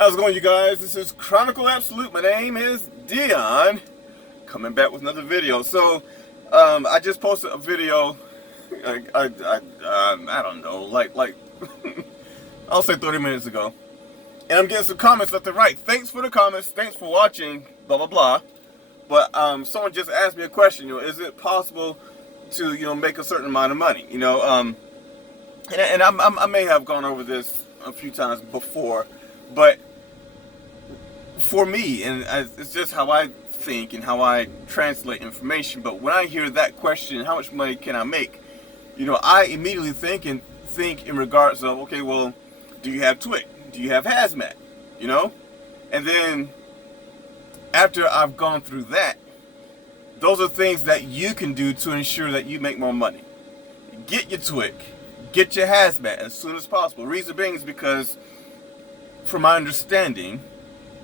How's it going, you guys? This is Chronicle Absolute. My name is Dion, coming back with another video. So, I just posted a video. I don't know, like I'll say 30 minutes ago, and I'm getting some comments left and right. Thanks for the comments. Thanks for watching. Blah blah blah. But someone just asked me a question. Is it possible to make a certain amount of money? And I may have gone over this a few times before, but for me, and it's just how I think and how I translate information. But when I hear that question, how much money can I make? I immediately think in regards of, okay, well, do you have Twic? Do you have hazmat? And then after I've gone through that, those are things that you can do to ensure that you make more money. Get your Twic, get your hazmat as soon as possible. Reason being is because, from my understanding,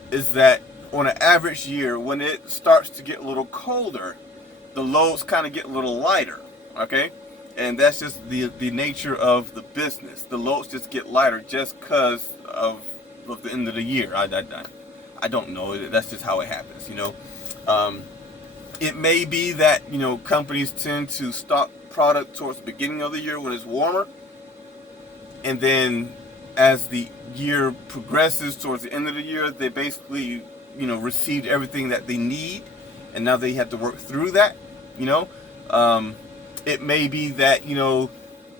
is that on an average year, when it starts to get a little colder, the loads kind of get a little lighter, okay? And that's just the nature of the business. The loads just get lighter just because of the end of the year. I don't know. That's just how it happens, It may be that, companies tend to stock product towards the beginning of the year when it's warmer. And then as the year progresses towards the end of the year, they basically, received everything that they need. And now they have to work through that, It may be that,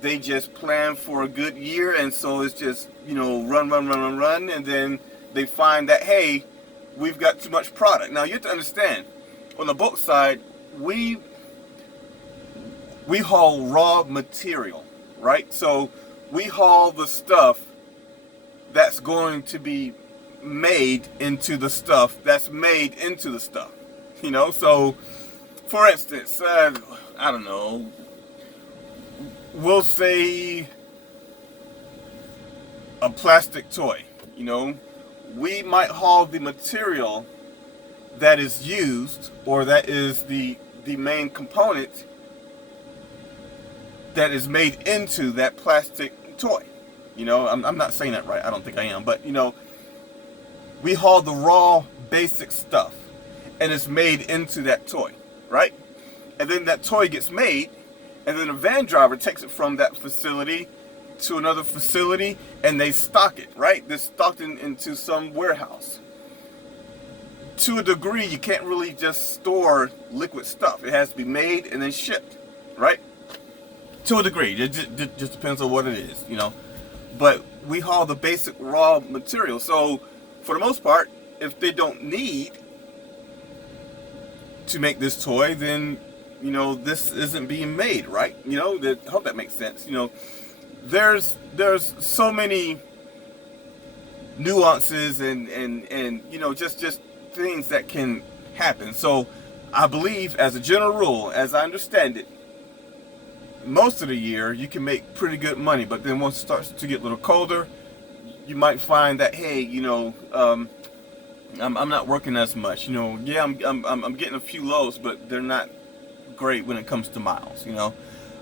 they just plan for a good year. And so it's just, run. And then they find that, hey, we've got too much product. Now you have to understand, on the boat side, we haul raw material, right? So we haul the stuff that's going to be made into the stuff that's made into the stuff, So, for instance, I don't know, we'll say a plastic toy, we might haul the material that is used, or that is the main component that is made into that plastic toy. I'm not saying that right. I don't think I am. But, we haul the raw basic stuff, and it's made into that toy, right? And then that toy gets made, and then a van driver takes it from that facility to another facility, and they stock it, right? They're stocked into some warehouse. To a degree, you can't really just store liquid stuff. It has to be made and then shipped, right? To a degree. It just depends on what it is, But we haul the basic raw material. So, for the most part, if they don't need to make this toy, then, this isn't being made, right? I hope that makes sense. There's so many nuances and just things that can happen. So I believe, as a general rule, as I understand it, most of the year you can make pretty good money, but then once it starts to get a little colder, you might find that, hey, I'm not working as much. Yeah, I'm getting a few loads, but they're not great when it comes to miles.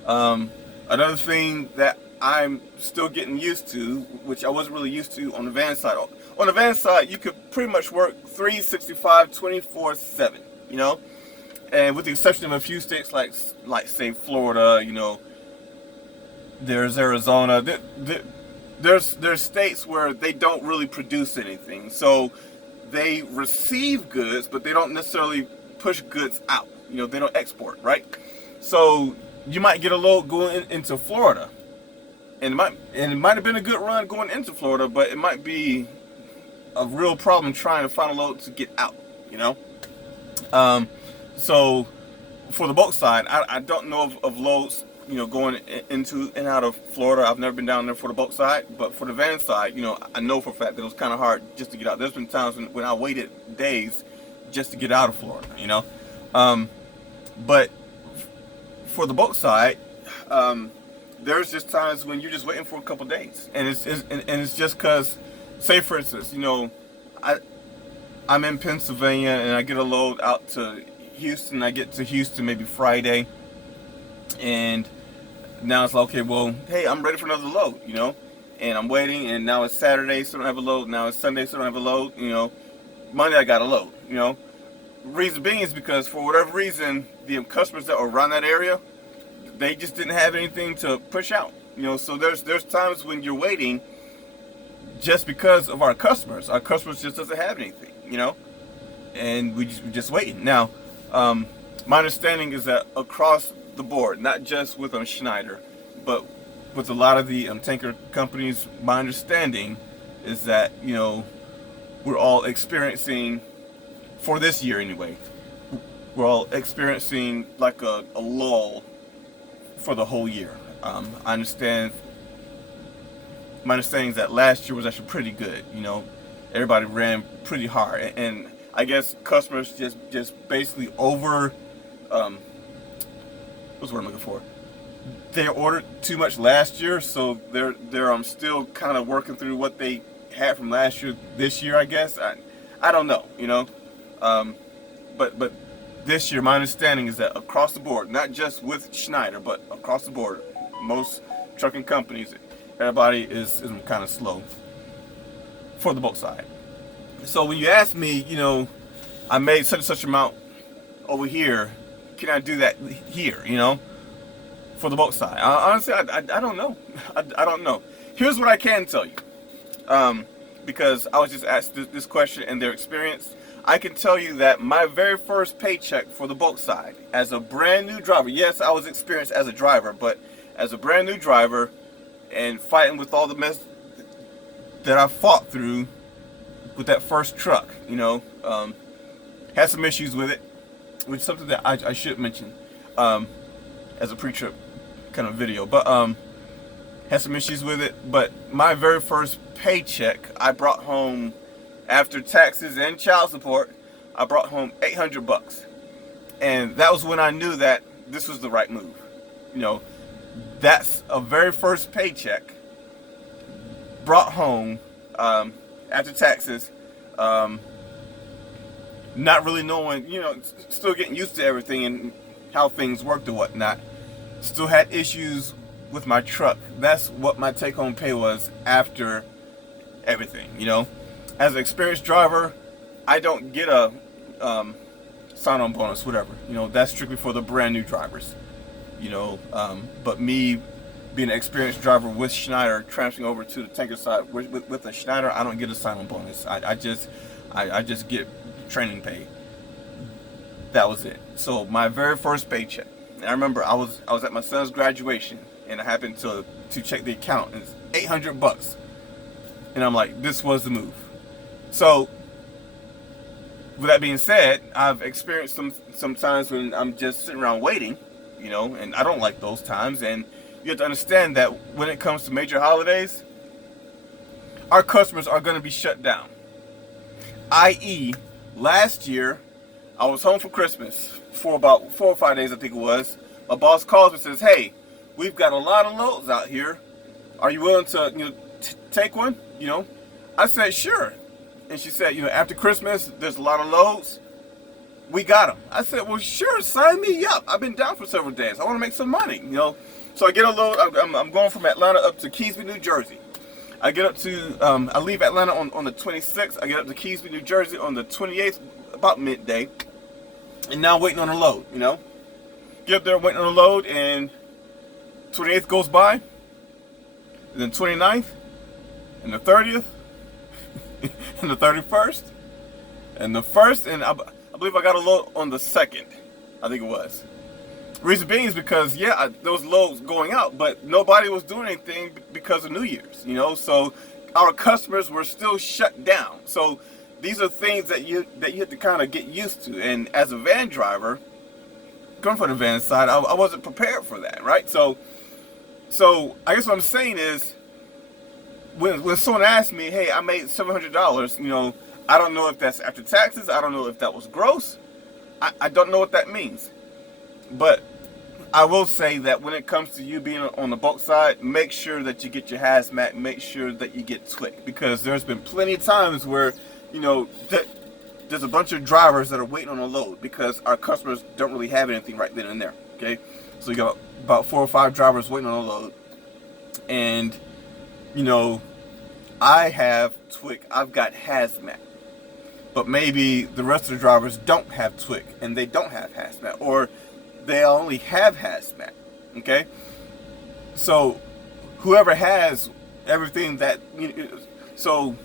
Another thing that I'm still getting used to, which I wasn't really used to on the van side. On the van side, you could pretty much work 365, 24/7, And with the exception of a few states like say Florida, there's Arizona. There's states where they don't really produce anything, so they receive goods, but they don't necessarily push goods out. They don't export, right? So you might get a load going into Florida, and it might have been a good run going into Florida, but it might be a real problem trying to find a load to get out. So for the boat side, I don't know of loads going into and out of Florida. I've never been down there for the boat side, but for the van side, I know for a fact that it was kind of hard just to get out. There's been times when I waited days just to get out of Florida. But for the boat side, there's just times when you're just waiting for a couple days, and it's just because, say for instance, I'm in Pennsylvania and I get a load out to Houston. I get to Houston maybe Friday, and now it's like, okay, well, hey, I'm ready for another load, and I'm waiting, and now it's Saturday, so I don't have a load. Now it's Sunday, so I don't have a load. Monday I got a load. Reason being is because for whatever reason, the customers that were around that area, they just didn't have anything to push out. So there's times when you're waiting just because of our customers. Our customers just doesn't have anything. And we're just waiting. Now, my understanding is that across the board, not just with Schneider, but with a lot of the tanker companies, my understanding is that we're all experiencing, for this year anyway, we're all experiencing like a lull for the whole year. I understand. My understanding is that last year was actually pretty good. Everybody ran pretty hard, and I guess customers just basically over. What's the word I'm looking for? They ordered too much last year, so they're still kind of working through what they had from last year this year. I guess I don't know. But this year, my understanding is that across the board, not just with Schneider, but across the board, most trucking companies, everybody is kind of slow for the boat side. So when you ask me, I made such and such amount over here, can I do that here, for the boat side? Honestly, I don't know. I don't know. Here's what I can tell you, because I was just asked this question and their experience. I can tell you that my very first paycheck for the boat side, as a brand new driver, yes, I was experienced as a driver, but as a brand new driver and fighting with all the mess that I fought through with that first truck, had some issues with it, which is something that I should mention as a pre-trip kind of video, but had some issues with it. But my very first paycheck, I brought home, after taxes and child support, I brought home $800, and that was when I knew that this was the right move. That's a very first paycheck brought home after taxes, not really knowing, still getting used to everything and how things worked or whatnot. Still had issues with my truck. That's what my take-home pay was after everything. As an experienced driver, I don't get a sign-on bonus, whatever. That's strictly for the brand new drivers. But me being an experienced driver with Schneider, transferring over to the tanker side with the Schneider, I don't get a sign-on bonus. I just get training pay. That was it. So my very first paycheck, and I remember I was at my son's graduation, and I happened to check the account, and it's $800, and I'm like, this was the move. So with that being said, I've experienced some times when I'm just sitting around waiting, and I don't like those times. And you have to understand that when it comes to major holidays, our customers are going to be shut down. I.e., last year, I was home for Christmas for about 4 or 5 days, I think it was. My boss calls me and says, hey, we've got a lot of loads out here. Are you willing to take one? I said, sure. And she said, after Christmas, there's a lot of loads. We got them. I said, well, sure, sign me up. I've been down for several days. I want to make some money, So I get a load. I'm going from Atlanta up to Keesby, New Jersey. I get up to, I leave Atlanta on the 26th. I get up to Keesby, New Jersey on the 28th, about midday. And now I'm waiting on a load, Get up there waiting on a load, and 28th goes by. And then 29th, and the 30th, and the 31st, and the 1st, and I believe I got a load on the 2nd, I think it was. Reason being is because, there was loads going out, but nobody was doing anything because of New Year's, so our customers were still shut down. So these are things that you have to kind of get used to. And as a van driver, coming from the van side, I wasn't prepared for that, right? So I guess what I'm saying is, when someone asks me, hey, I made $700, I don't know if that's after taxes. I don't know if that was gross. I don't know what that means. But I will say that when it comes to you being on the boat side, make sure that you get your hazmat, make sure that you get Twic, because there's been plenty of times where, there's a bunch of drivers that are waiting on a load because our customers don't really have anything right then and there, okay? So you got about 4 or 5 drivers waiting on a load, and you know, I have Twic, I've got hazmat. But maybe the rest of the drivers don't have Twic and they don't have hazmat, or they only have hazmat. Okay? So whoever has everything that, so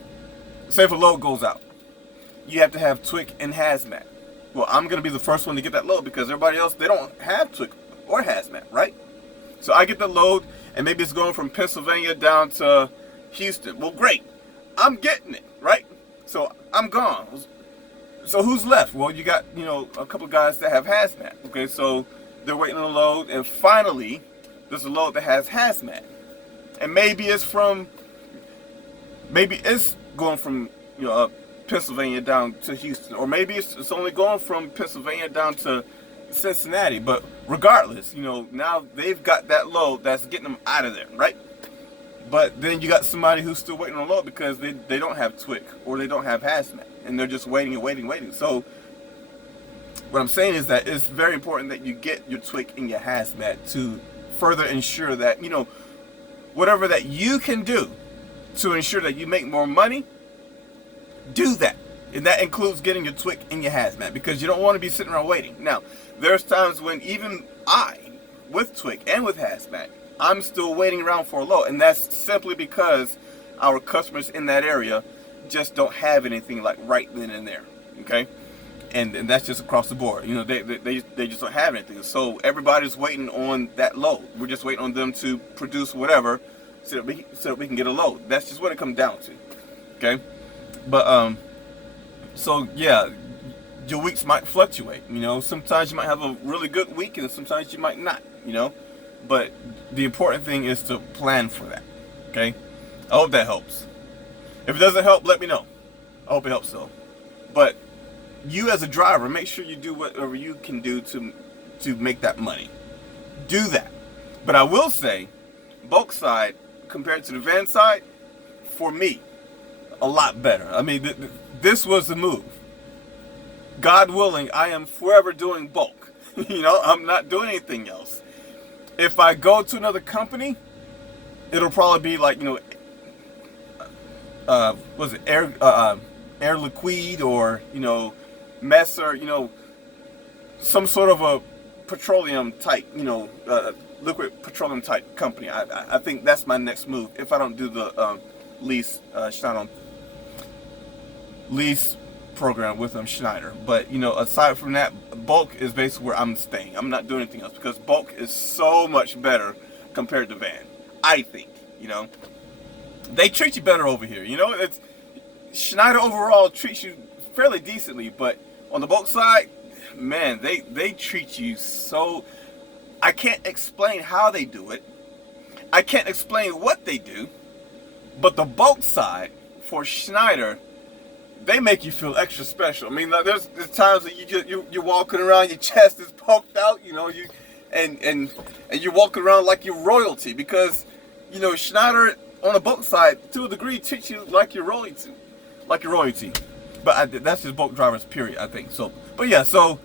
say if a load goes out, you have to have Twic and hazmat. Well, I'm going to be the first one to get that load because everybody else, they don't have Twic or hazmat, right? So I get the load, and maybe it's going from Pennsylvania down to Houston. Well, great. I'm getting it, right? So I'm gone. So who's left? Well, you got, a couple of guys that have hazmat. Okay, so they're waiting on a load, and finally, there's a load that has hazmat. And maybe it's going from, Pennsylvania down to Houston, or maybe it's only going from Pennsylvania down to Cincinnati. But regardless, now they've got that load that's getting them out of there, right? But then you got somebody who's still waiting on a load because they don't have Twic or they don't have hazmat, and they're just waiting and waiting and waiting. So what I'm saying is that it's very important that you get your Twic and your hazmat to further ensure that, whatever that you can do to ensure that you make more money, do that. And that includes getting your Twic and your hazmat, because you don't want to be sitting around waiting. Now, there's times when even I, with Twic and with hazmat, I'm still waiting around for a load. And that's simply because our customers in that area just don't have anything like right then and there. Okay? And that's just across the board. They just don't have anything. So everybody's waiting on that load. We're just waiting on them to produce whatever so that we can get a load. That's just what it comes down to. Okay? But so yeah, your weeks might fluctuate. Sometimes you might have a really good week, and sometimes you might not. But the important thing is to plan for that. Okay? I hope that helps. If it doesn't help, let me know. I hope it helps though. But you as a driver, make sure you do whatever you can do to make that money. Do that. But I will say, bulk side compared to the van side, for me, a lot better. I mean, this was the move. God willing, I am forever doing bulk. I'm not doing anything else. If I go to another company, it'll probably be like, was it Air Liquide, or Messer, some sort of a petroleum type, liquid petroleum type company. I think that's my next move if I don't do the Schneider lease program with Schneider. But aside from that, bulk is basically where I'm staying. I'm not doing anything else because bulk is so much better compared to van. I think, they treat you better over here. It's Schneider overall treats you fairly decently, but on the bulk side, man, they treat you so. I can't explain how they do it. I can't explain what they do. But the bulk side for Schneider, they make you feel extra special. I mean, like, there's times that you're walking around, your chest is poked out, and you're walking around like you're royalty, because Schneider on the bulk side to a degree treats you like you're royalty, But that's just bulk drivers, period. I think so. But yeah, so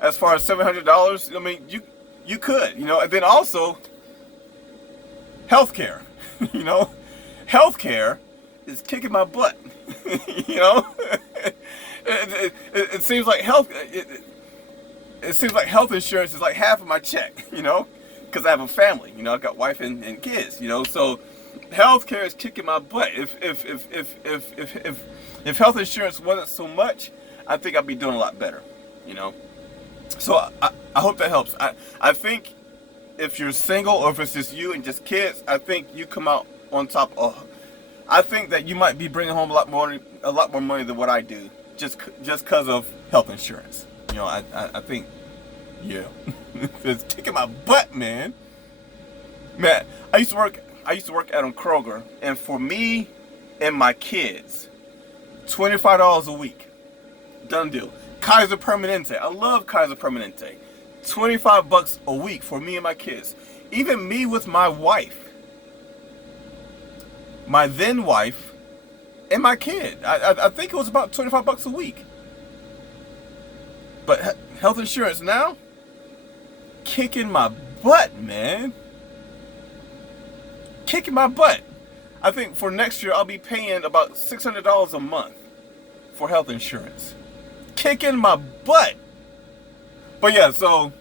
as far as $700, I mean, you could, and then also healthcare. Healthcare is kicking my butt. It seems like it seems like health insurance is like half of my check, because I have a family, I've got wife and kids, so healthcare is kicking my butt. If health insurance wasn't so much, I think I'd be doing a lot better, So I hope that helps. I think if you're single, or if it's just you and just kids, I think you come out on top. I think that you might be bringing home a lot more money than what I do, just because of health insurance. I think, yeah, it's kicking my butt, man. Man, I used to work at Kroger, and for me and my kids, $25 a week, done deal. Kaiser Permanente, I love Kaiser Permanente. $25 a week for me and my kids. Even me with my wife, my then wife, and my kid. I think it was about $25 a week. But health insurance now, kicking my butt, man. kicking my butt. I think for next year I'll be paying about $600 a month for health insurance. Kicking my butt. But yeah, so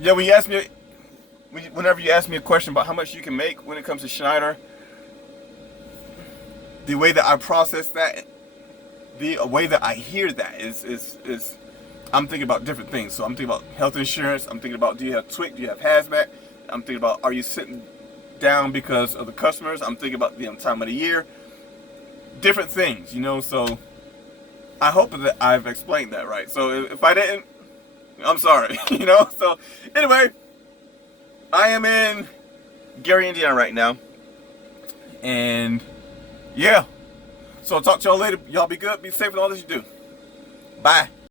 yeah, whenever you ask me a question about how much you can make when it comes to Schneider, the way that I process that, the way that I hear that is I'm thinking about different things. So I'm thinking about health insurance. I'm thinking about, do you have Twic? Do you have hazmat? I'm thinking about, are you sitting down because of the customers? I'm thinking about the time of the year. Different things, you know. So I hope that I've explained that right. So if I didn't, I'm sorry, you know. So anyway, I am in Gary, Indiana right now, and yeah. So I'll talk to y'all later. Y'all be good, be safe in all that you do. Bye.